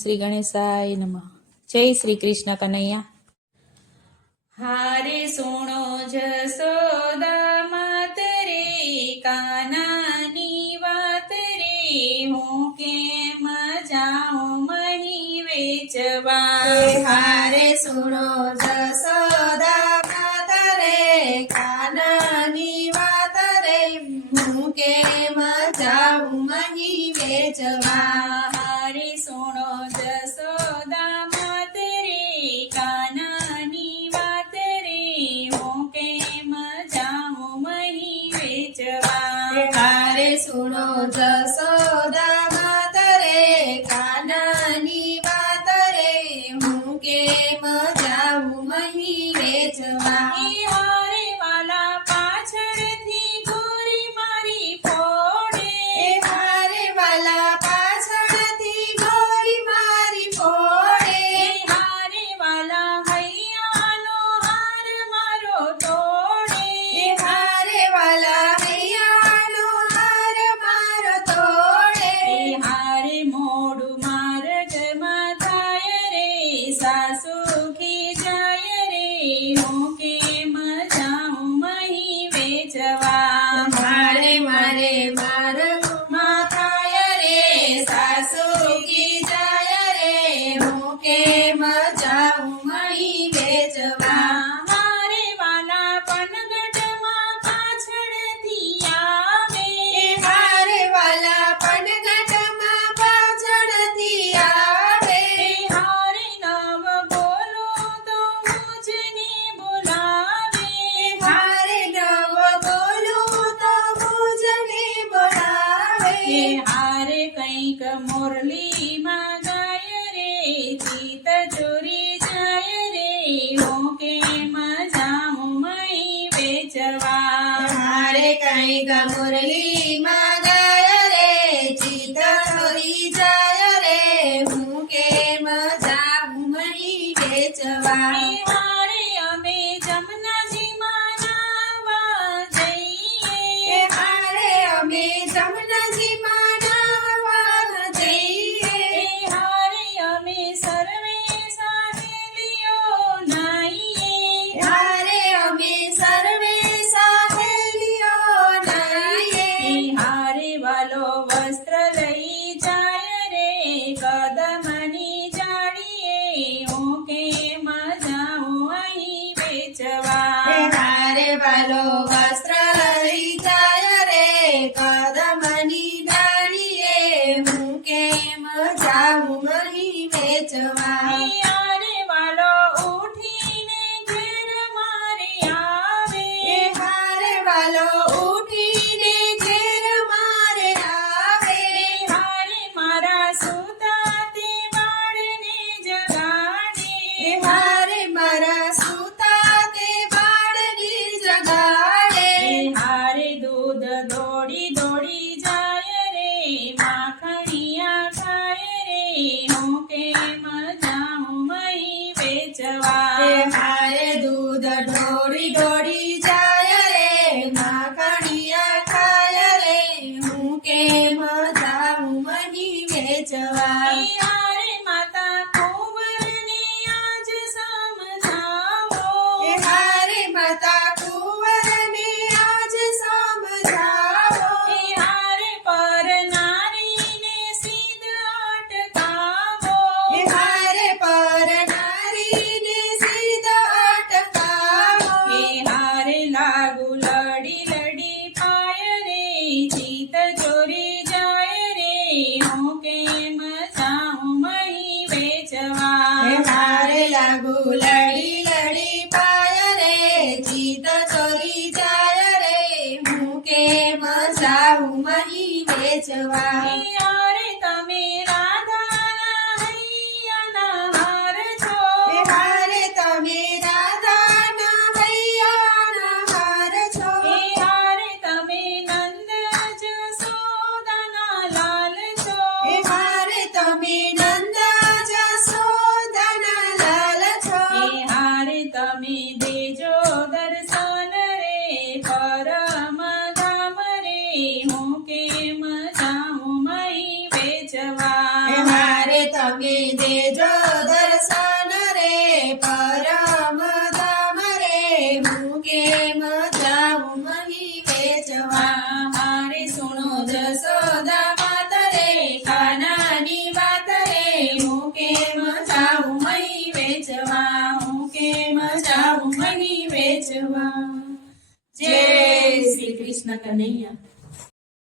શ્રી ગણેશાય નમઃ. જય શ્રી કૃષ્ણ કનૈયા. હારે સુણો જસોદા માત રે, કાનાની વાત રે, હું કેમ જાઉં મહી વેચવા. હારે સુણો જસોદા માત રે, કાનાની વાત રે, હું કેમ જાઉં મહી વેચવા. હારે સુણો જસોદા માત રે, કાનાની વાત રે, હું કેમ જાઉં મહી વેચવા. હારે સુણો જસોદા માત રે, કાનાની વાત રે, હું કેમ જાઉં મહી વેચવા. હારે વાલા પાછળથી ગોરી મારી ફોડે, હારે વાલા પાછળથી ગોરી મારી ફોડે. હારે વાલા હૈયાનો હાર મારો તોડે, હારે વાલા હૈયાનો હાર મારો તોડે. હારે મોડું માર્ગમાં થાય રે, સાસુ ખીજાય રે, હું કેમ જાઉં મહી વેચવા. મારે મારે માર્ગમાં થાય રે, સાસુ કી જાય રે, હું કેમ જાઉં મહી વેચવા. હારે વાલા પનગઢમાં પાછળથી આવે, હારે વાલા પનગઢમાં પાછળથી આવે. હારે નવ બોલો તો મુજને બોલાવે, હારે નવ બોલું તો મુજને બોલાવે. હારે કંઈક મોરલીમાં ગાય રે, ચિત ચોરી જાય રે, હું કેમ જાઉં મહી વેચવા. હારે કંઈક મુરલીમાં ગાય રે, ચિત ચોરી જાય રે, હું કેમ જાઉં મહી વેચવા. હારે અમે જમનાજીમાં નાવા જઈએ, હારે અમે જમનાજીમાં નાહવા જઈએ. હારે અમે સર્વે સહેલીઓ નાઈએ, હારે અમે સર્વે સહેલીઓ નાઈએ. હારે વાલો વસ્ત્ર લઈ જાય રે, કદમની જાડીએ, હું કેમ જાઉં અહીં વેચવા. હારે વાલો વસ્ત્ર લઈ જાય રે, કદમની દાડીએ, હું કેમ જાઉં મહી વેચવા. હારે વાલો ઉઠીને ઘેર મારે આવે, હારે વાલો ઉઠીને ઘેર મારે આવે. હારે મારા સુતા તે બાળને જગાડે, હારે મારા સૂતા તે બાળની જગાડે. હારે દૂધ દોડી દોડી જાય રે, માખણિયા ખાય રે, હું કેમ જાઉં મહી વેચવા. હારે દૂધ ઢોળી ઢોળી જાય રે, માખણિયા ખાય રે, હું કેમ જાઉં મહી વેચવા. હારે માતા કુંવરને આજ સમજાવો, હારે માતા કુંવરને આજ સમજાવો. હારે પર નારીને સીધ અટકાવો, હારે પર નારીને સીધ અટકાવો. હારે લાગુ લડી લડી પાય રે, ચિત ચોરી જાય રે, હું કેમ જાઉં મહી વેચવા. હારે લાગુ લડી લડી પાય રે, ચિત ચોરી જાય રે, હું કેમ જાઉં મહી વેચવા. હારે તમે રાધાના હૈયાના હાર છો, હારે તમે રાધાના હૈયાના હાર છો. હારે તમે નંદ જસોદાના લાલ છો, હારે તમે નંદ જસોદાના લાલ છો. હારે તમે દેજો દર્શન રે, પરમ ધામ રે, હું કેમ જાઉં મહી વેચવા. તમે દેજો દર્શન રે પરમ ધામ રે હું કેમ જાઉં મહી વેચવા મારે સુણો જશોદા માત રે કાનાની વાત રે હું કેમ જાઉં મહી વેચવા હું કેમ જાઉં મહી વેચવા જય શ્રી કૃષ્ણ કનૈયા